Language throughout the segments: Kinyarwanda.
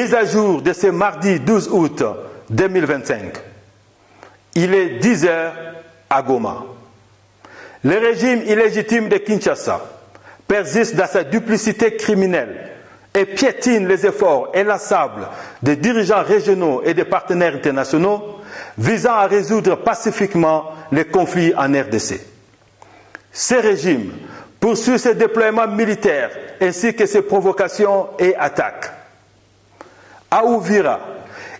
Mise à jour de ce mardi 12 août 2025. Il est 10 heures à Goma. Le régime illégitime de Kinshasa persiste dans sa duplicité criminelle et piétine les efforts inlassables des dirigeants régionaux et des partenaires internationaux visant à résoudre pacifiquement les conflits en RDC. Ce régime poursuit ses déploiements militaires ainsi que ses provocations et attaques. À Uvira,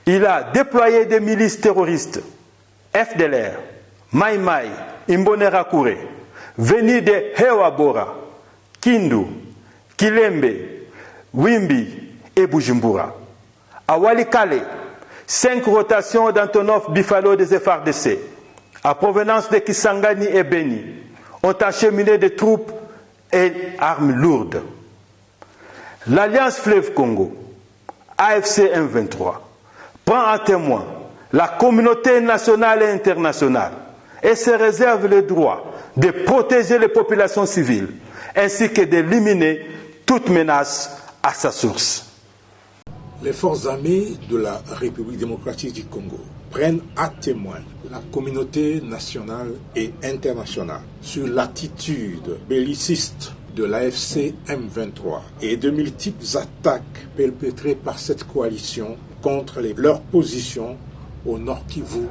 il a déployé des milices terroristes, FDLR, Mai Mai, Imbonerakure, venus de Hewabora, Kindu, Kilembe, Wimbi et Bujumbura. À Walikale, 5 rotations d'Antonov Bifalo des FARDC, à provenance de Kisangani et Beni, ont acheminé des troupes et armes lourdes. L'Alliance Fleuve Congo, AFC M23, prend en témoin la communauté nationale et internationale et se réserve le droit de protéger les populations civiles ainsi que d'éliminer toute menace à sa source. Les forces armées de la République démocratique du Congo prennent à témoin la communauté nationale et internationale sur l'attitude belliciste de l'AFC M23 et de multiples attaques perpétrées par cette coalition contre leurs positions au Nord Kivu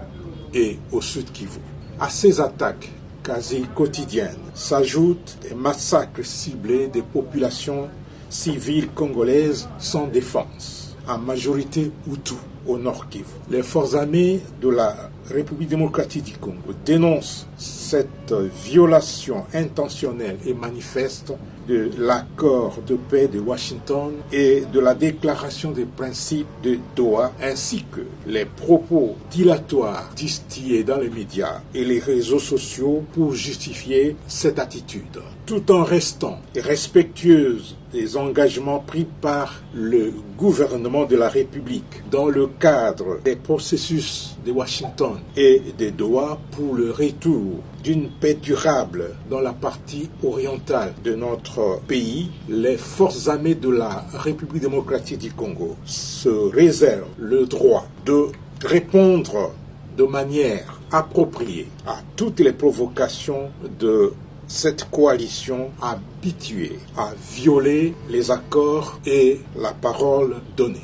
et au Sud Kivu. À ces attaques quasi quotidiennes s'ajoutent des massacres ciblés des populations civiles congolaises sans défense, en majorité Hutu au Nord Kivu. Les forces armées de la République démocratique du Congo dénoncent cette violation intentionnelle et manifeste de l'accord de paix de Washington et de la déclaration des principes de Doha, ainsi que les propos dilatoires distillés dans les médias et les réseaux sociaux pour justifier cette attitude, tout en restant respectueuse des engagements pris par le gouvernement de la République dans le cadre des processus de Washington et de Doha pour le retour d'une paix durable dans la partie orientale de notre pays. Les forces armées de la République démocratique du Congo se réservent le droit de répondre de manière appropriée à toutes les provocations de cette coalition habituée à violer les accords et la parole donnée.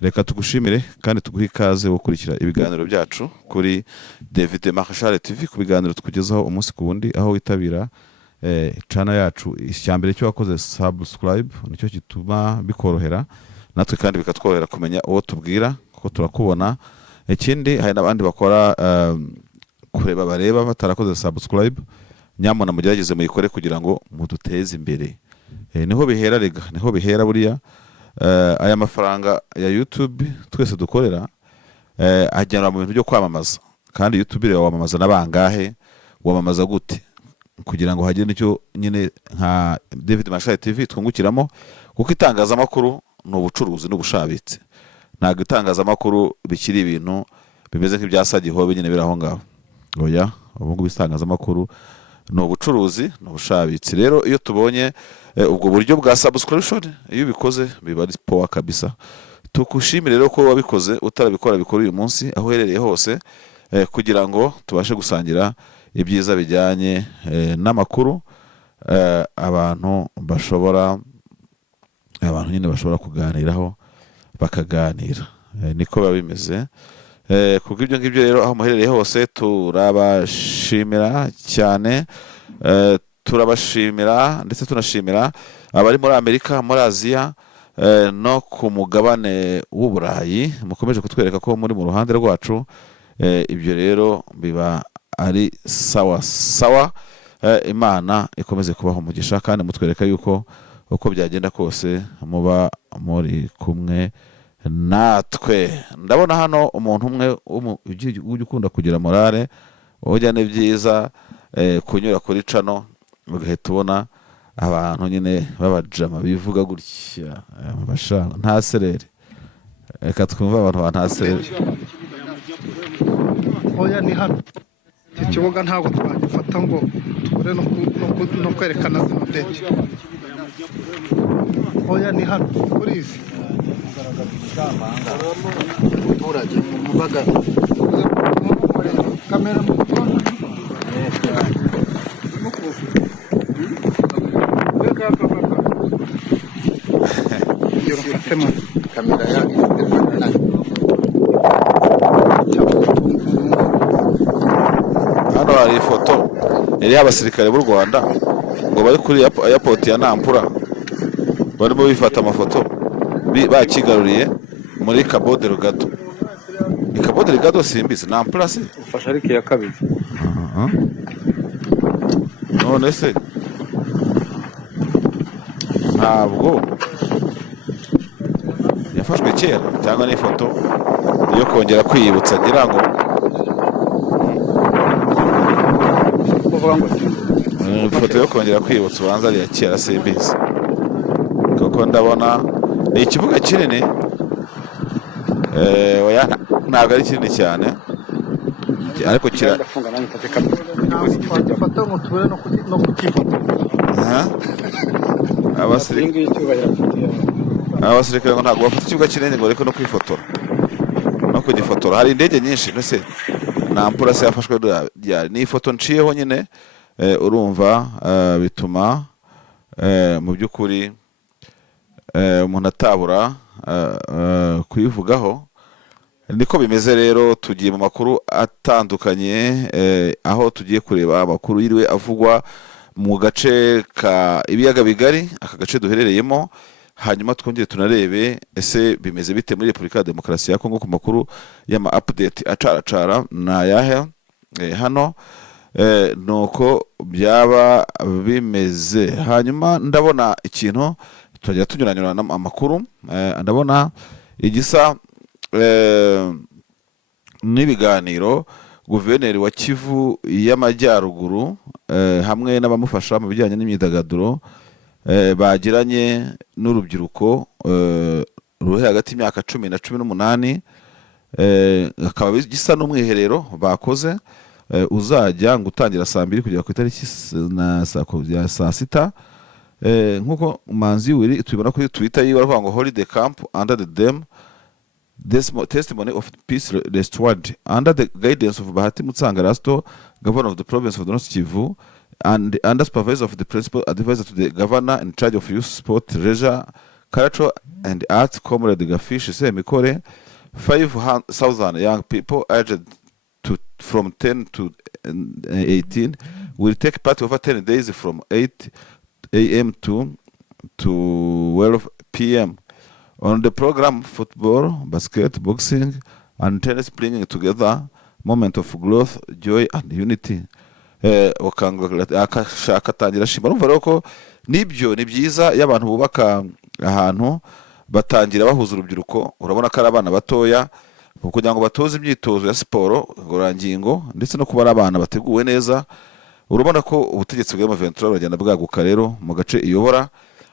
Reka tugushimire kandi tuguhe ikaze gukurikira ibiganiro byacu kuri David Marshall TV ku biganiro tukugezaho umunsi ku wundi aho witabira channel yacu. Icyambere cyo wakoze subscribe nicyo gituma bikorohera natwe kandi bikatworohera kumenya uwo tubwira kuko turakubona. Ikindi hari n'abandi bakora kureba bareba batarakoze subscribe, nyamona mugerageze muyikore kugira ngo muduteze imbere. Niho bihera rega, niho bihera buriya. Aya mafaranga ya YouTube twese dukorera ajyana mu bintu byo kwamamaza, kandi YouTube rero wamamaza nabangahe, wamamaza gute kugira ngo hagire nicyo nyine nka David Marshall TV twungukiramo, kuko itangazamakuru n'ubucuruzi n'ubushabitse. Ntago itangazamakuru bikiri ibintu bimeze nk'ibyasagihobe nyine biraho ngaho. Oya, ubungu bisangazamakuru n'ubucuruzi n'ubushabitse. Rero iyo tubonye ubwo buryo bwa subscription, iyo bikoze biba ari power kabisa. Tukushimire rero ko wabikoze, utarabikora bikora uyu munsi aho herereye hose, kugira ngo tubashe gusangira ibyiza bijyanye n'amakuru abantu nyine bashobora kuganiraho bakaganira. Niko biba bimeze. Kuko ibyo ngibyo rero aho muherereye hose turabashimira cyane. Turabashimira ndetse tunashimira abari muri Amerika, muri Aziya no ku mugabane w'Uburayi, mukomeje kutwereka ko muri mu ruhande rwacu. Ibyo rero biba ari sawa sawa. Imana ikomeze kubaho umugisha kandi mutwereka yuko uko byagenda kose muba muri kumwe natwe. Ndabona hano umuntu umwe ujye ukunda kugira morale, ujyane byiza kunyura kuri channel ugahita ubona abantu nyine babajama bivuga gutya bashanga nta serere. Reka twumva abantu nta serere. Oya ni hano ikibuga ntabwo twagifata ngo tubure no kwerekana zino date. oya ni hano kuri izi umuturage mu baga kamera mu gitondo kamera ya hano hari ifoto iriho abasirikare b'u Rwanda ngo bari kuri airport ya Nampula barimo bifata amafoto bakigaruriye muri Cabo Delgado. Cabo Delgado simbizi Nampula se ufasha ariko ya kabiri. none se ntabwo yafashwe kera cyangwa n'ifoto yo kongera kwiyibutsa ngira ngo ifoto yo kongera kwibutsa ubanza ari ya kera simbizi kuko ndabona ni ikibuga kinini ntabwo ari kinini cyane ariko abasirikare ngo ntabwo bafata ikibuga kinini ngo ariko no kwifotora no kugifotora. Hari indege nyinshi mbese Nampula se yafashwe ni ifoto nciyeho nyine urumva bituma mu by'ukuri umuntu atabura kuyivugaho. Niko bimeze rero, tugiye mu makuru atandukanye aho tugiye kureba amakuru yiriwe avugwa mu gace ka ibiyaga bigari, aka gace duherereyemo, hanyuma twongere tunarebe ese bimeze bite muri Repubulika ya Demokarasi ya Kongo ku makuru y'ama update acaracara na yahe hano nuko byaba bimeze. Hanyuma ndabona ikintu tujya tunyuranyura amakuru, ndabona igisa n'ibiganiro guverineri wa Kivu y'Amajyaruguru hamwe n'abamufasha mu bijyanye n'imyidagaduro bagiranye n'urubyiruko ruri hagati y'imyaka 10 na 18, akaba gisa n'umwiherero bakoze uzajya gutangira saa 2 kugera ku itariki na saa 6 nkuko Manzi Willy tubibona kuri Twitter yiwe aravuga ngo holiday camp under the dam, this testimony of peace restored under the guidance of Bahati Mutsanga Rasto, governor of the province of the North Kivu, and under supervision of the principal advisor to the governor in charge of youth, sport, leisure, culture and arts, Comrade Gafishi Semikore. 5,000 young people aged from 10 to 18 will take part over 10 days from 8 a.m. to 12 p.m. On the program, football, basket, boxing, and tennis, bringing together moment of growth, joy, and unity. Akashatangira shima urumva rero ko nibyo ni byiza y'abantu bubaka ahantu batangira bahuza urubyiruko. Urabona ko ari abana batoya kugira ngo batoze imyitozo ya siporo ngororangingo ndetse no kuba ari abana bateguwe neza. Urabona ko ubutegetsi bwa M23 bagenda bwaguka rero mu gace iyobora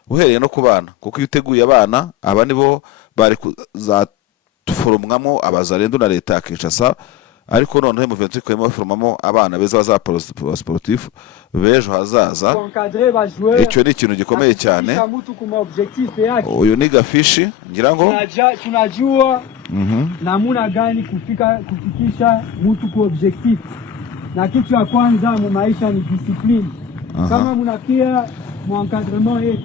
uhereye no ku bana, kuko iyo uteguye abana aba nibo bari kuzaforomwamo abazarendo na leta ya Kinshasa, ariko noneho M23 kwema baforomamo abana beza bazapora sportif bejo hazaza. Icyo ni ikintu gikomeye cyane. Uyu ni Gafishi ngira ngo tunajua namuna gani kufikisha mtu kwa objectif, na kitu ya kwanza mu maisha ni discipline. Kama munakia mu encadrement yetu,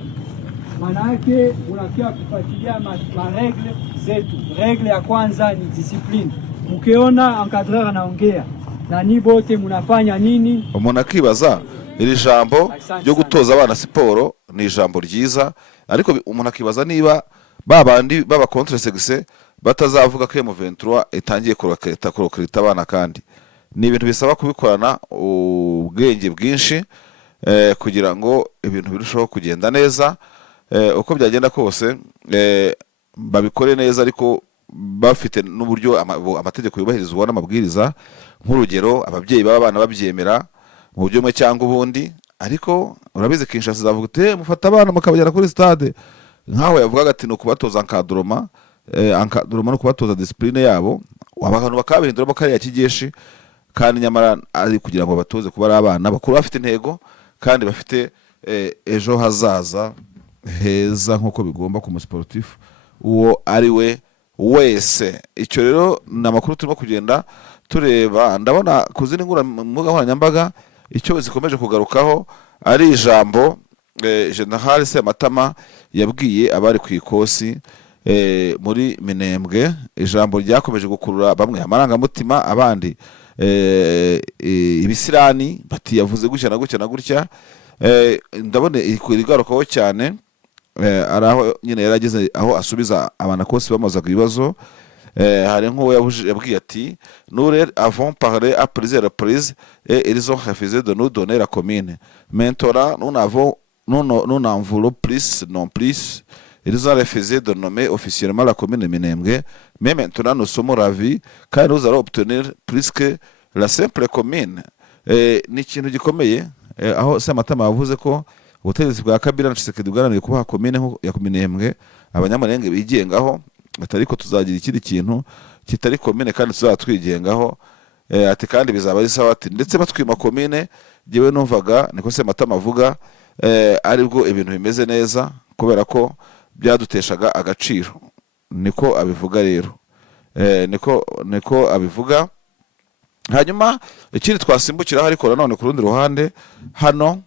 manake munakia kufuatilia maregle zetu. Regle ya kwanza ni discipline. Ukiona encadreur anaongea na ni bote munafanya nini, umuntu akibaza iri jambo ryo gutoza abana siporo ni ijambo ryiza, ariko umuntu akibaza niba babandi baba contre sexe batazavuga ko M23 itangiye kurokrita abana, kandi ni ibintu bisaba kubikorana ubwenge bwinshi kugira ngo ibintu birushaho kugenda neza. Uko byagenda kose babikore neza, ariko bafite n'uburyo amategeko yubahirizwa n'amabwiriza. Nk'urugero ababyeyi baba abana babyemera mu buryo bumwe cyangwa ubundi, ariko urabize Kinshasa zavuga ati mufata abana mukabajyana kuri stade, nkaho yavugaga ati no kubatoza encadrement no kubatoza discipline yabo, abantu bakabihinduramo kariya kigeshi, kandi nyamara ari kugira ngo batoze kuba ari abana bakuru bafite intego kandi bafite ejo hazaza heza nk'uko bigomba ku musiporutifu uwo ari we wese. Icyo rero ni amakuru turimo kugenda tureba. Ndabona ku zindi mbuga nkoranyambaga icyo zikomeje kugarukaho ari ijambo General Sematama yabwiye abari ku ikosi muri Minembwe. Ijambo ryakomeje gukurura bamwe amarangamutima, abandi ibisirani bati yavuze gutya na gutya na gutya. Ndabona irigarukaho cyane ari aho nyine yarageze aho asubiza abanakosi bamazaga ibibazo. Hari nk'uwo yabwiye ati nous avons parlé à plusieurs reprises et ils ont refusé de nous donner la commune. Maintenant nous n'en voulons plus non plus. Ils ont refusé de nommer officiellement la commune de Minembwe, mais maintenant nous sommes ravis car nous allons obtenir plus que la simple commune. Ni ikintu gikomeye aho Sematama yavuze ko ubutegetsi bwa Kabila na Tshisekedi bwarangiye kubaha commune ya Minembwe abanyamurenge bigengaho, atari ko tuzagira ikindi kintu kitari commune kandi tuzatwigengaho. Ati kandi bizaba ari sawa, ati ndetse batwima commune jewe numvaga niko Sematama avuga aribwo ibintu bimeze neza kubera ko byaduteshaga agaciro. Niko abivuga rero, niko abivuga. Hanyuma ikindi twasimbukiraho ariko nanone ku rundi ruhande hano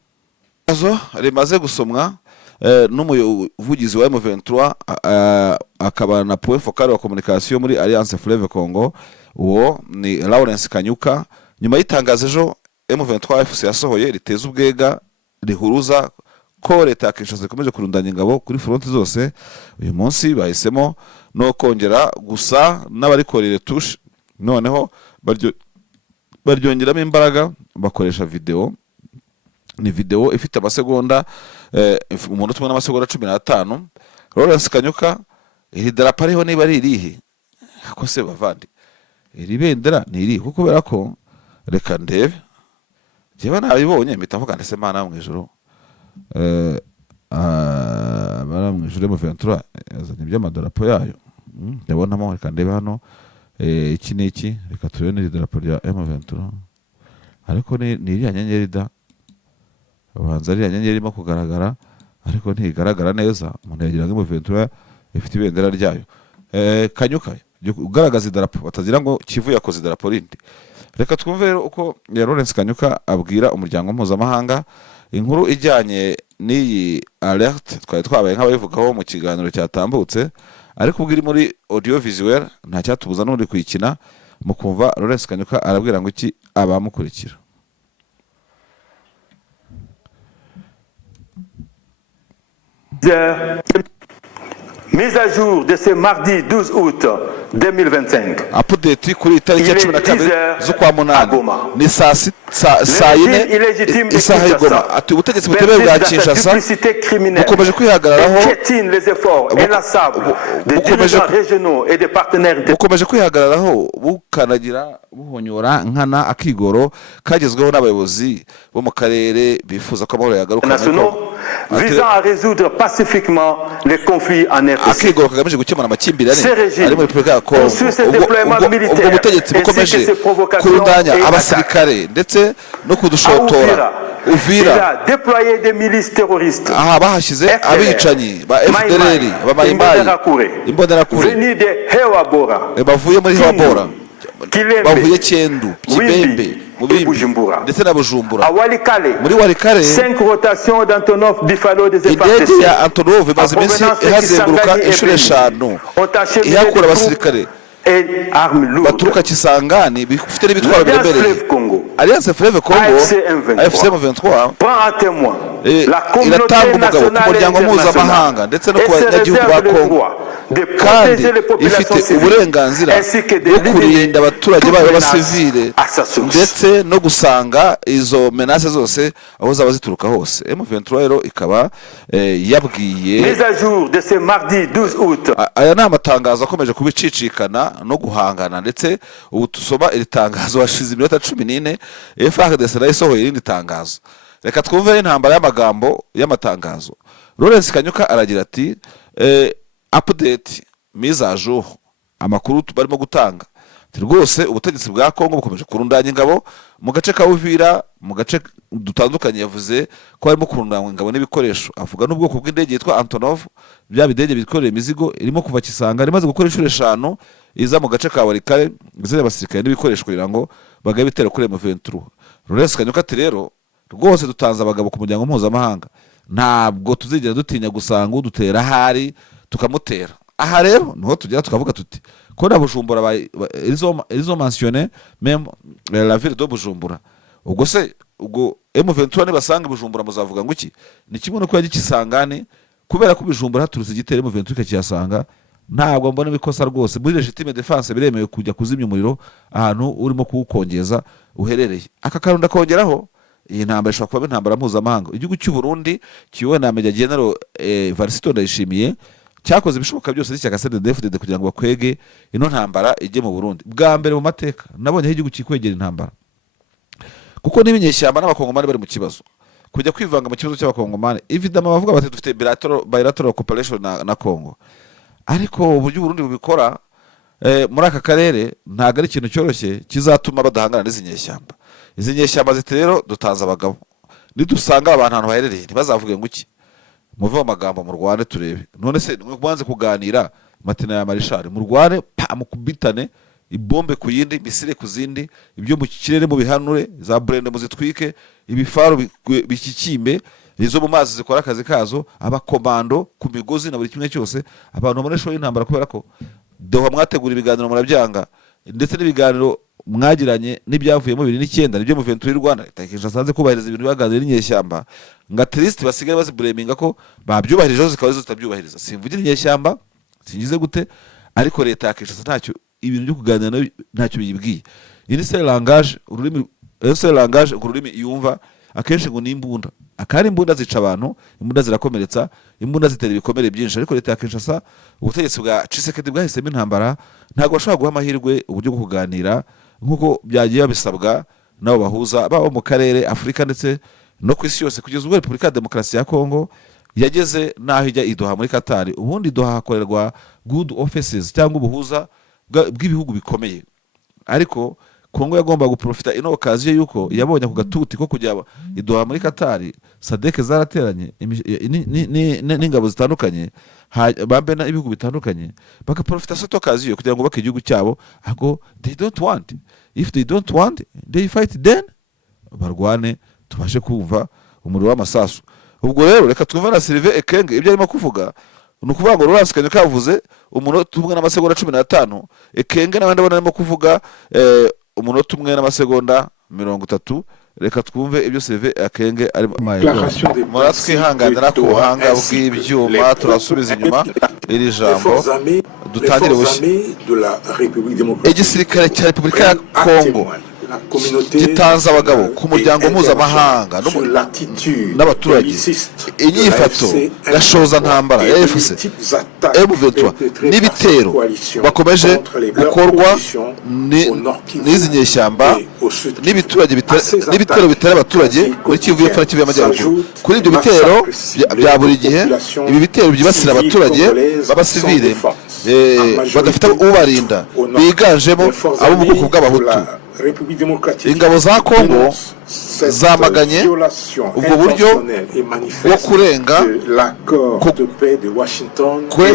rimaze gusomwa n'umuvugizi wa M23 akaba na point focal wa communication muri Alliance Fleuve Congo, uwo ni Lawrence Kanyuka. Nyuma y'itangazo ejo M23 FC yasohoye riteza ubwega rihuruza ko leta ya Kinshasa ikomeje kurundanya ingabo kuri fronti zose, uyu munsi bahisemo no kongera gusa n'abarikorera touche, noneho baryongeramo imbaraga bakoresha video. Ni video ifite amasegonda umuntu tumwe n'amasegonda 15. Lawrence Kanyuka, iri darapo ariho niba ari irihe ko se bavandi, iri bendera ni iri kuko kubera ko reka ndebe jewe nabibonye mpita mvuga ndetse mana mu ijoro bara mu ijoro mu 23 yazanye by'amadarapo yayo. Ndabonamo reka ndebe hano iki niki, reka turebe ni darapo rya M23 ariko ni iriya nyenyeri da abanza ari nyenyeri irimo kugaragara ariko ntigaragara neza. Umuntu yagira ngo M23 ifite ibendera ryayo. Kanyuka ugaragaza idarapo batagira ngo Kivu yakoze idarapo rindi. Reka twumve rero uko Lawrence Kanyuka abwira umuryango mpuzamahanga inkuru ijyanye n'iyi alert twari twabaye nk'abayivugaho mu kiganiro cyatambutse, ariko ubwo iri muri audio visuel nta cyatubuza n'uri kuyikina mu kumva Lawrence Kanyuka arabwira ngo iki abamukurikira. Mise à jour de ce mardi 12 août 2025. Update kuri itariki ya 12 z'ukwa munani ni saa yine isaha y'Igoma. Ati ubutegetsi butemewe bwa Kinshasa bukomeje kwihagararaho, bukomeje kwihagararaho bukanagira buhonyora nkana akigoro kagezweho n'abayobozi bo mu karere bifuza ko amahoro yagaruka visant à résoudre pacifiquement les conflits en RDC. Akigoro kagamije gukemura amakimbirane ari muri Repubulika ya Kongo. Ubwo butegetsi bukomeje kurundanya abasirikare ndetse no kudushotora Uvira déployer des milices terroristes. Aha bahashize abicanyi ba FDLR bamayimayi imbonerakure venus de Hewabora, bavuye muri Hewabora, bavuye Cyendu, Kibembe, Bujumbura ndetse na Bujumbura. Muri Walikale 5 rotations d'Antonov Buffalo des indege ya Antonov imaze iminsi ihazenguruka inshuro 5 ihakura abasirikare baturuka Kisangani bifite n'ibitwaro biremereye. Alliance Fleuve Congo AFC M23 iratanga umugabo ku muryango mpuzamahanga ndetse no ku banyagihugu ba Kongo, kandi ifite uburenganzira bwo kurinda abaturage bayo b'abasivile ndetse no gusanga izo menace zose aho zaba zituruka hose. M23 rero ikaba yabwiye mise à jour de ce mardi 12 août. Aya ni amatangazo akomeje kubicicikana no guhangana, ndetse ubu tusoma iri tangazo hashize iminota 14 FARDC isohoye irindi tangazo. Reka twumve intambara y'amagambo y'amatangazo. Lawrence Kanyuka aragira ati update mise à jour, amakuru barimo gutanga rwose ubutegetsi bwa Kongo bukomeje kurundanya ingabo mu gace ka Uvira, mu gace dutandukanye. Yavuze ko harimo kurundanya ingabo n'ibikoresho, avuga n'ubwoko bw'indege yitwa Antonov, bya bidege bikorera imizigo, irimo kuva Kisanga, rimaze gukora inshuro 5 iza mu gace ka Walikale, bizere abasirikare n'ibikoresho kugira ngo bagabe bitera kuri M23. Lawrence Kanyuka ati rero rwose dutanze abagabo ku muryango mpuzamahanga, ntabwo tuzigera dutinya gusanga udutera hari tukamutera. Aha rero niho tugera tukavuga tuti ko na Bujumbura ils ont mentionné même la ville de Bujumbura. Ubwo se ubwo M23 nibasanga Bujumbura muzavuga ngo iki? Ni kimwe no kwaje Kisangane, kubera ko Bujumbura haturutse igitero M23 kiyasanga. Ntabwo mbona bikosa rwose muri legitime defense biremewe kujya kuzimya umuriro ahantu urimo kuwukongeza uherereye. Aka karunda kongeraho iyi ntambara ishobora kuba intambara mpuzamahanga. Igihugu cy'u Burundi kiyobowe na Major General Varisito Ndayishimiye cyakoze ibishoboka byose n'ishyaka CNDD-FDD kugira ngo bakwege ino ntambara ijye mu Burundi. Bwa mbere mu mateka nabonye igihugu kikwegera intambara, kuko n'ibinyeshyamba n'abakongomani bari mu kibazo, kujya kwivanga mu kibazo cy'abakongomani. Evidemment bavuga bati dufite bilateral cooperation na Congo, ariko uburyo Burundi bubikora muri aka karere ntago ari ikintu cyoroshye kizatuma badahangana n'izi nyeshyamba. Izi nyeshyamba ziti rero dutanze abagabo, nidusanga abantu ahantu baherereye ntibazavuge ngo iki, muve amagambo mu Rwanda turebe. None se mwanze kuganira Matina ya Marishari mu Rwanda mukubitane ibombe ku yindi, misire ku zindi, ibyo mu kirere mu bihanure, za brand muzitwike, ibifaro bikikimbe, izo mu mazi zikora akazi kazo, abakomando ku migozi na buri kimwe cyose. Abantu babonesho y'intambara kubera ko Doha mwategura ibiganiro murabyanga, ndetse n'ibiganiro mwagiranye n'ibyavuyemo 2009 nibyo mu Ventura y'u Rwanda itakisha sanze kubahiriza ibintu baganira n'inyeshyamba, nga trist basigara bazibureminga ko babyubahirije zikaba zitabyubahiriza. Simvugira inyeshyamba singize gute, ariko leta yakisha ntacyo ibintu byo kuganira ntacyo biyibwiye. Ini c'est langage ururimi, c'est langage ururimi yumva akenshi ngo n'imbunda, akari imbunda zica abantu, imbunda zirakomeretsa, imbunda zitera ibikomere byinshi. Ariko leta yakisha sa ubutegetsi bwa Tshisekedi bwahisemo intambara, ntago bashobora guha amahirwe uburyo bwo kuganira nkuko byagiye bisabwa nabo bahuza baba mu karere Afrika ndetse no ku isi yose, kugeza ubwo Repubulika ya Demokarasi ya Kongo yageze naho ijya idoha muri Qatar. Ubundi idoha hakorerwa good offices cyangwa ubuhuza bw'ibihugu bikomeye, ariko Kongo yagomba guprofita ino okaziyo yuko yabonye ku gatuti ko kujya idoha muri Qatar. Sadek zarateranye n'ingabo zitandukanye, bambe na ibihugu bitandukanye, bakaprofita soto okaziyo kugira ngo bake igihugu cyabo. Ako they don't want, if they don't want they fight, then barwane tubashe kumva umuriro w'amasasu. Ubwo rero reka twumva na Sylvain Ekenge ibyo arimo kuvuga. Nukuvuga ngo Lawrence Kanyuka yavuze umunota umwe n'amasegonda 15, Ekenge n'abandi barimo kuvuga umunota umwe n'amasegonda 30. Reka twumve ibyo Sylvain Ekenge arimo muratwihanganira ku buhanga bw'ibyuma, turasubiza inyuma iri jambo dutangire bushya. Igisirikare cya Repubulika ya Kongo gitanze abagabo ku muryango mpuzamahanga n'abaturage. Inyifato gashoza ntambara ya FC M23 n'ibitero bakomeje gukorwa n'izi nyeshyamba n'ibitero bitera abaturage muri Kivu y'Epfo na Kivu y'Amajyaruguru. Kuri ibyo bitero bya buri gihe, ibi bitero byibasira abaturage b'abasivile badafite ubarinda, biganjemo abo mu bwoko bw'abahutu. Ingabo za Kongo zamaganye ubwo buryo bwo kurenga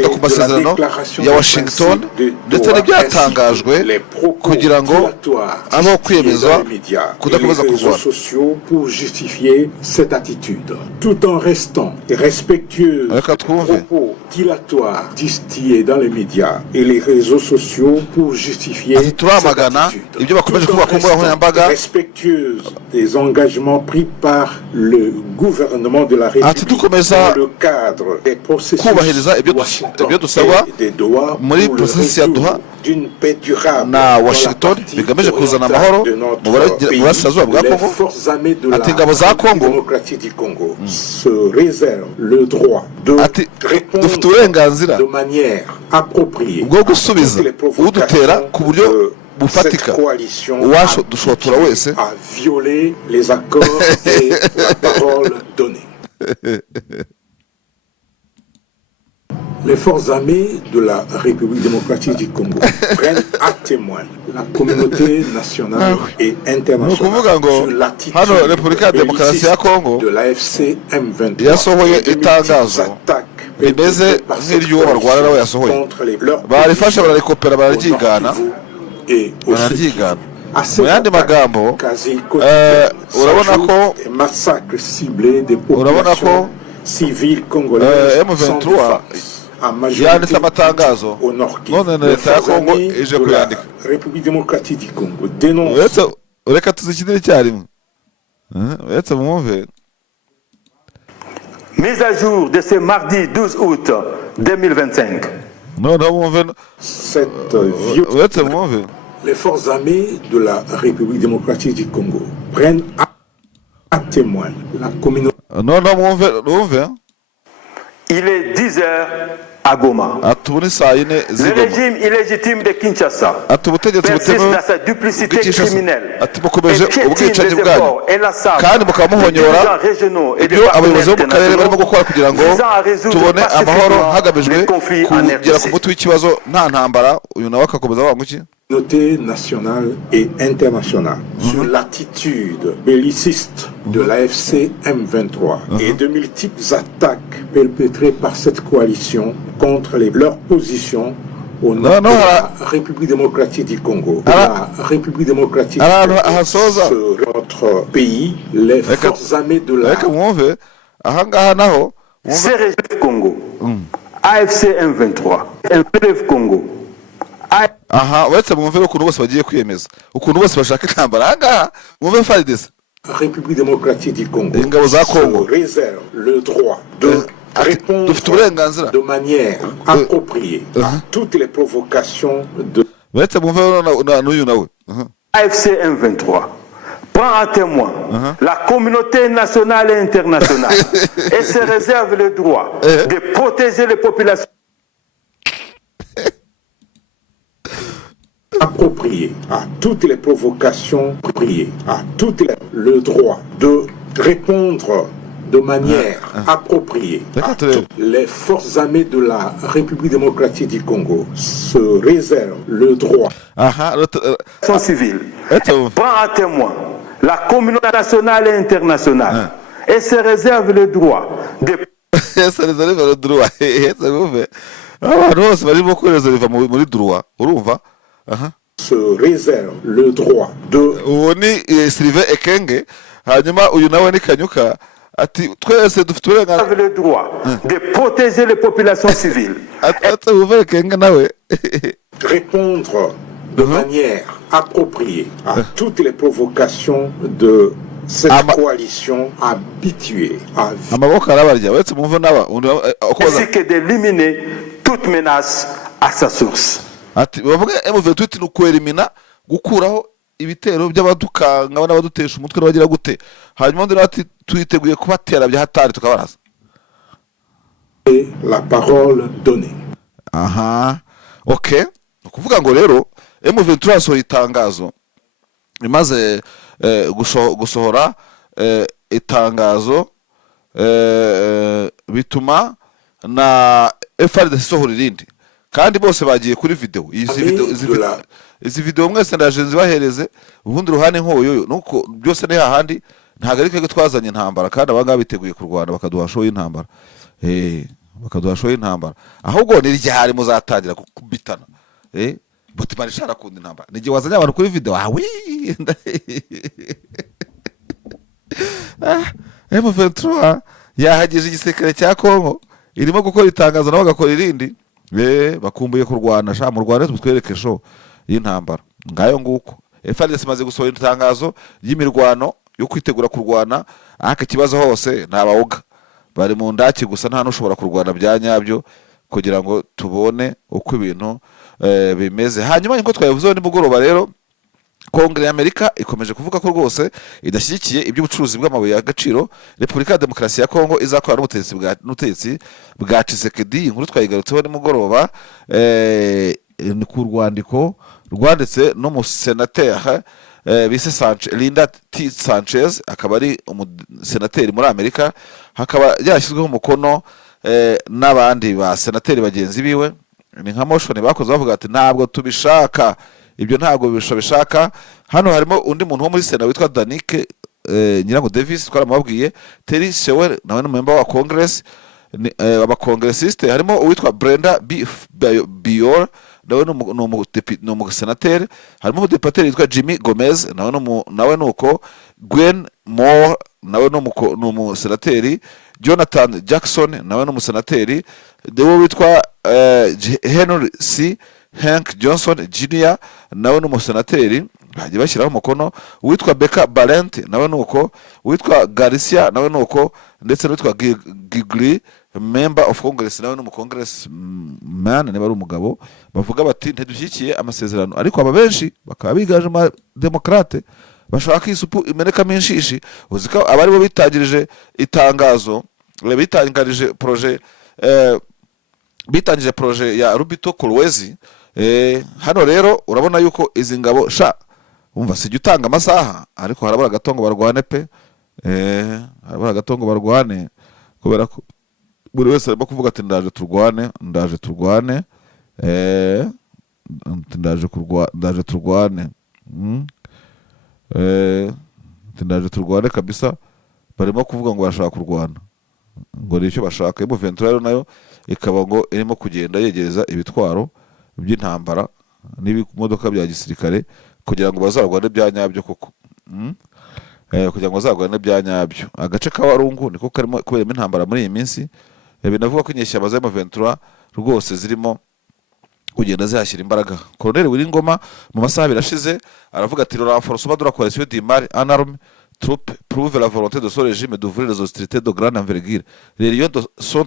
ku masezerano ya Washington, ndetse n'ibyatangajwe kugira ngo abo kwiyemeza kudakomeza kurwana. Reka twumve turamagana ibyo bakomeje kuvuga ku mbuga nkoranyambaga, des engagements pris par le gouvernement de la République dans le cadre des processus ibyo dusabwa muri processus ya Doha na Washington bigamije kuzana amahoro mu burasirazuba bwa Kongo. Ati ingabo za Kongo dufite uburenganzira bwo gusubiza udutera ku buryo bufatika. Uwasho dushotora wese Les forces armées de la République démocratique du Congo prennent à témoin la communauté nationale et internationale sur l'attitude belliciste de l'AFC M23 yasohoye et de itangazo multiples attaques rimeze nk'iryo barwana nabo yasohoye contre leurs barifashe bararikopera bararyigana et au bararyigana à mu ces yandi magambo quasi urabona ko des massacres ciblés des urabona populations ko civiles congolaises sans M23 défense. yanditse amatangazo none na leta ya Kongo ije kuyandika République démocratique du Congo dénonce ureka tuzikinire icyarimwe uretse mwumve. Mise à jour de ce mardi 12 août 2025. noneho mwumve cette uretse mwumve. Les forces armées de la République démocratique du Congo prennent à témoin la communauté. noneho mwumve. Il est 10 heures à Goma. ati ubu ni saa yine Le z'igoma régime illégitime de Kinshasa ati ubutegetsi persiste butemewe dans sa duplicité bw'Kinshasa criminelle ati mukomeje et piétine ubwicanyi les bwanyu efforts inlassables kandi mukamuhonyora des dirigeants régionaux et des ibyo abayobozi partenaires bo mu karere barimo internationaux gukora kugira ngo visant à résoudre tubone amahoro pacifiquement hagamijwe les conflits en kugera ku RDC. muti w'ikibazo nta ntambara. Uyu nawe akakomeza avuga ngo iki Communauté nationale et internationale sur l'attitude belliciste de l'AFC M23 et de multiples attaques perpétrées par cette coalition contre leurs positions au nord de la République démocratique du Congo. La République démocratique sur notre pays, les forces armées de la reka mwumve ahangaha naho mwumve CRGF Congo, AFC M23, MPLF Congo, aha uretse mwumve ukuntu bose bagiye kwiyemeza ukuntu bose bashaka intambara ahangaha mwumve FARDC République démocratique du Congo ingabo za Kongo se réserve le droit de répondre dufite uburenganzira de manière appropriée à toutes les provocations de uretse mwumve n'uyu nawe AFC M23 prend à témoin la communauté nationale et internationale et se réserve le droit de protéger les populations appropriées à toutes les provocations appropriées à toutes le droit de répondre de manière appropriée à toutes les forces armées de la République démocratique du Congo se réservent le droit civile prend à témoin la communauté nationale et internationale et se réserve le droit de abantu bose barimo kwezereza muri droit urumva se réserve le droit de uwo ni Sylvain Ekenge hanyuma uyu nawe ni Kanyuka ati twese dufite uburenganzira le droit de protéger les populations civiles ati uvuye Ekenge nawe répondre de manière appropriée à toutes les provocations de cette coalition habituée à amaboko arabarya uretse mwumve n'aba ainsi que d'éliminer toute menace à sa source. ati bavuga M23 ni ukwerimina gukuraho ibitero by'abadukanga n'abadutesha umutwe n'abagira gute hanyuma undi ati twiteguye kubatera bya hatari tukabarasa. La parole donnée. Aha okay ukuvuga ngo rero M23 yasohoye itangazo imaze gusohora itangazo bituma na FARDC isohora irindi kandi bose bagiye kuri video izi video mwese ndaje nzibahereze ubundi ruhane nkoyo nuko byose ne hahandi ntago ari kwege twazanye intambara kandi abanga biteguye kurwana bakaduha show y'intambara bakaduha show y'intambara ahubwo ni ryari muzatangira kubitana Butimari shara kundi intambara nige wazanye abantu kuri video awi M23 yahagije igisekere cya Kongo irimo gukora itangazo nabo gakora irindi bakumbuye kurwana sha mu Rwanda tutwereke show y'intambara ngayo nguko FARDC maze gusohora itangazo y'imirwano yo kwitegura kurwana aka kibazo hose nabawoga bari mu ndaki gusa nta nushobora kurwana bya nyabyo kugira ngo tubone uko ibintu bimeze hanyuma nko twavuze ni mugoroba rero Kongere y'Amerika ikomeje kuvuga ko rwose idashyigikiye iby'ubucuruzi bw'amabuye y'agaciro Repubulika ya Demokarasi ya Kongo izakora n'ubutegetsi bwa Tshisekedi inkuru twayigarutseho ni mugoroba ni ku rwandiko rwanditse no mu senateur bise Linda T Sanchez akaba ari umusenateri muri Amerika hakaba yashyizweho umukono n'abandi ba senateri bagenzi biwe ni nka motion bakoze bavuga ati ntabwo tubishaka, ibyo ntabwo bishaka. Hano harimo undi muntu wo muri Sena witwa Danike Nyirango Davis twaramubwiye, Terry Sewell nawe ni member wa Congress, abakongresiste harimo uwitwa Brenda Bior nawe ni umusenateri, harimo umudepateri witwa Jimmy Gomez nawe nuko, Gwen Moore nawe ni umusenateri, Jonathan Jackson nawe ni umusenateri, dewo witwa Henry C. Hank Johnson Jr. nawe ni umusenateri bagiye bashyiraho umukono, uwitwa Becca Balint nawe nuko, uwitwa Garcia nawe nuko, ndetse n'uwitwa Gigli member of Congress nawe n'umucongressman niba ari umugabo, bavuga bati ntidushyikiye amasezerano. Ariko aba benshi bakaba bigaje ama demokrate bashaka isupu imenekamo inshishi. Uziko abari bo bitangirije itangazo, bitangarije projet ya Rubito Kolwezi. Hano rero urabona yuko izi ngabo umva sijya utanga amasaha, ariko harabura gatongo barwane pe, harabura gatongo barwane, kubera ko buri wese arimo kuvuga ati ndaje turwane, ndaje turwane kabisa. Barimo kuvuga ngo bashaka kurwana, ngo nicyo bashaka. M23 rero nayo ikaba ngo irimo kugenda yegereza ibitwaro by'intambara n'ibimodoka bya gisirikare kugira ngo bazarwane bya nyabyo koko, kugira ngo bazarwane bya nyabyo. Agace ka Warungu niko karimo kuberamo intambara muri iyi minsi, binavuga ko inyeshyamba za M23 rwose zirimo kugenda zihashyira imbaraga. Colonel Wiringoma mu masaha birashize aravuga ati le renforcement de la coalition du Mali en armes troupes prouve la volonté de ce régime d'ouvrir les hostilités de grande envergure. Les lions sont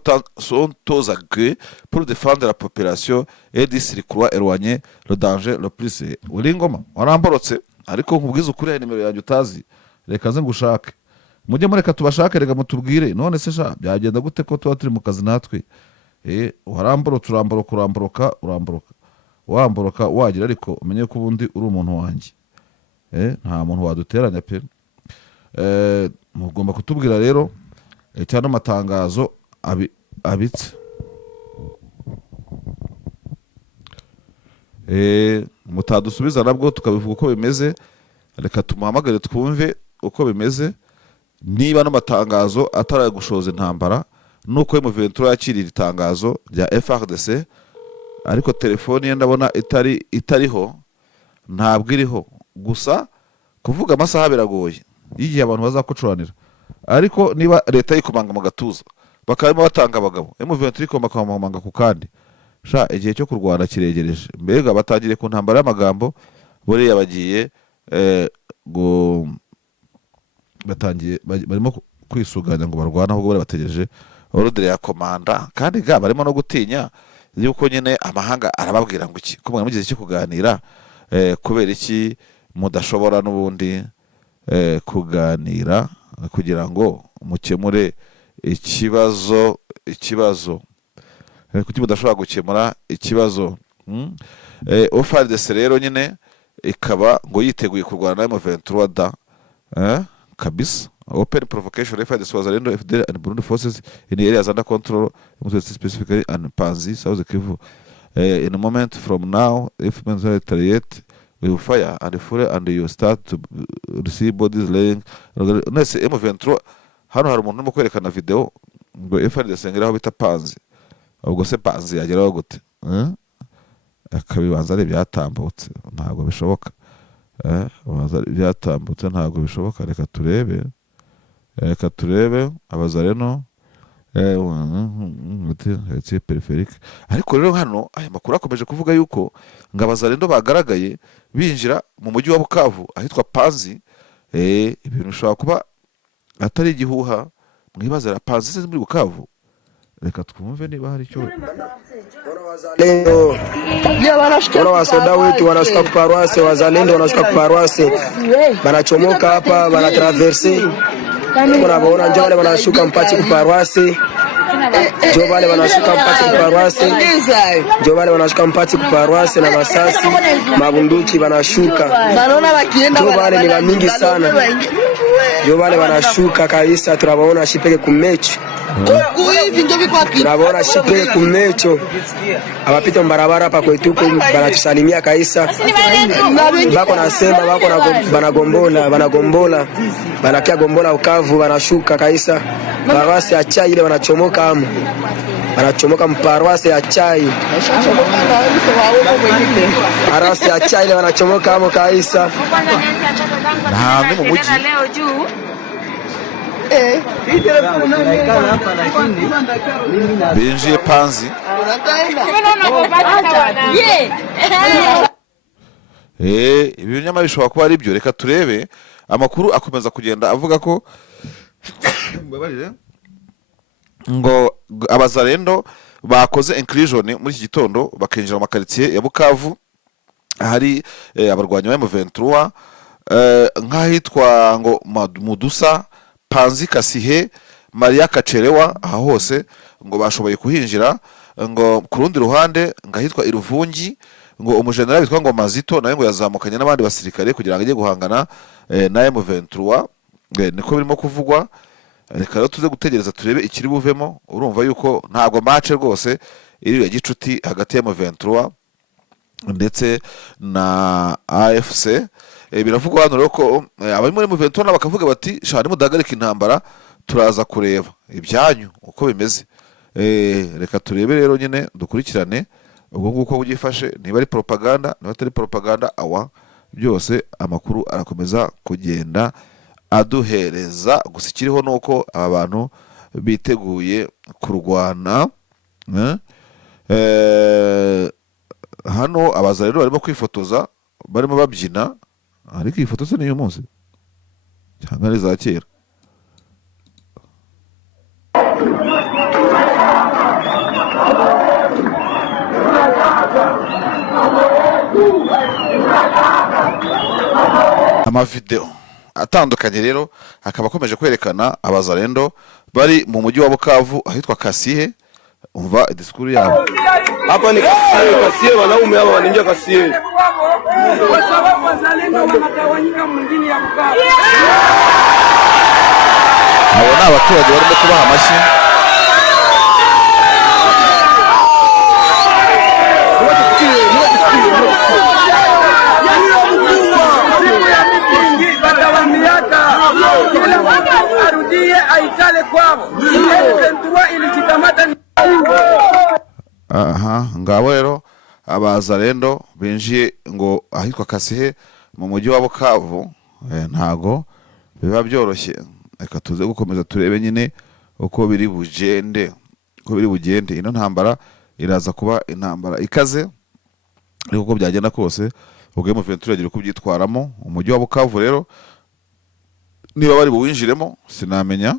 aux aguets pour défendre la population et du circuit éloigné le danger le plus. Wiringoma waramborotse, ariko nkubwiza ukuri nimero yanjye utazi, reka ze ngushake, mujye mureka tubashake, reka mutubwire none se byagenda gute ko tuba turi mu kazi natwe. Waramborotse wamboroka wagira, ariko umenye ko ubundi uri umuntu wanjye, nta muntu waduteranya pe. Mugomba kutubwira rero cyane amatangazo abitse, mutadusubiza nabwo tukabivuga uko bimeze. Reka tumuhamagare twumve uko bimeze, niba n'amatangazo ataragushoza intambara, nuko M23 yakiriye itangazo rya FARDC, ariko telefone ye ndabona itariho, ntabwo iriho. Gusa kuvuga amasaha biragoye igihe abantu bazakocuranira, ariko niba leta yikomanga mu gatuza bakaba batanga abagabo, M23 ikomanga ku kandi igihe cyo kurwana kiregereje. Mbega batangire ku ntambara y'amagambo, buriya bagiye barimo kwisuganya ngo barwana, ahubwo bari bategereje ordre ya komanda. Kandi barimo no gutinya yuko nyine amahanga arababwira ngo iki ko mwamugize cyo kuganira, kubera iki mudashobora n'ubundi kuganira kugira ngo mukemure ikibazo, kuki mudashobora gukemura ikibazo. FARDC rero nyine ikaba ngo yiteguye kurwana na M23 kabisa. Open provocation FARDC was arendo FDL and Burundi forces in the areas under control, specifically and Panzi, South Kivu. In a moment from now, if men retaliate, we will fire and full and you start to receive bodies laying. Nese M23 hano hari umuntu urimo kwerekana video ngo FARDC ngiraho bita Panzi. Ubwo se Panzi yageraho gute? Akabibanza ari byatambutse, ntabwo bishoboka. Byatambutse ntabwo bishoboka. Reka turebe abazareno periferique. Ariko rero hano aya makuru akomeje kuvuga yuko ngo abazarendo bagaragaye binjira mu mujyi wa Bukavu ahitwa Panzi. Ibintu bishobora kuba atari igihuha, mwibazira Panzi muri Bukavu. Reka twumve niba hari icyo. Wana wasoda wetu wanashuka kuparuase, wazalendo wanashuka kuparuase, banachomoka hapa, banatraverse. Unaona njoo wale wanashuka mpati kuparuase, njoo wale wanashuka mpati kuparuase, njoo wale wanashuka mpati kuparuase na masasi, mabunduki wanashuka. Njoo wale ni mingi sana, njoo wale wanashuka kabisa, tunawaona shipeke kumechi. Tunaona shipe kumecho abapita mbarabara hapa kwetu banatusalimia kaisa, bako nasema bako banagombola banakia gombola ukavu banashuka kaisa paroisse ya chai ile wanachomoka mparwase ya chai paroisse ya chai ile wanachomoka amo kaisa na mu mujyi binjiye Panzi. Ibi nyama bishobora kuba ari byo. Reka turebe amakuru akomeza kugenda avuga ko ngo abazarendo bakoze inclusion muri iki gitondo bakinjira mu makaritsiye ya Bukavu hari abarwanyi ba M23 nk'ahitwa ngo Mudusa, Panzi, Kasihe, Maria Kacerewa, aha hose ngo bashoboye kuhinjira. Ngo ku rundi ruhande ngahitwa Iruvungi ngo umujenerali witwa ngo Mazito nawe ngo yazamukanye n'abandi basirikare kugira ngo ajye guhangana na M23. Niko birimo kuvugwa. Reka rero tuze gutegereza turebe ikiri buvemo. Urumva yuko ntabwo match rwose iri ya gicuti hagati ya M23 ndetse na AFC. Biravugwa hano rero ko abari muri M23 bakavuga bati shani mudagarika intambara turaza kureba ibyanyu uko bimeze. Reka turebe rero nyine dukurikirane ubwo nguko bugifashe, niba ari propaganda niba atari propaganda, awa byose amakuru arakomeza kugenda aduhereza. Gusa ikiriho nuko aba bantu biteguye kurwana. Hano abaza rero barimo kwifotoza barimo babyina, ariko iyi foto se ni uyu munsi cyangwa ari za kera? Amavideo atandukanye rero akaba akomeje kwerekana abazarendo bari mu mujyi wa Bukavu ahitwa Kasihe. Umva disikuru yabo. hapa ni Kasihe, wanaume hapa wanaingia Kasihe kwa sababu wazalendo wanatawanyika mwingine ya Bukavu. Abo ni abaturage barimo kubaha amashyi. Ngabo rero abazarendo binjiye ngo ahitwa Kasihe mu mujyi wa Bukavu. Ntago biba byoroshye. Reka tuze gukomeza turebe nyine uko biri bugende. Ino ntambara iraza kuba intambara ikaze, ariko uko byagenda kose ubwo M23 yagira kubyitwaramo. Umujyi wa Bukavu rero niba bari buwinjiremo sinamenya.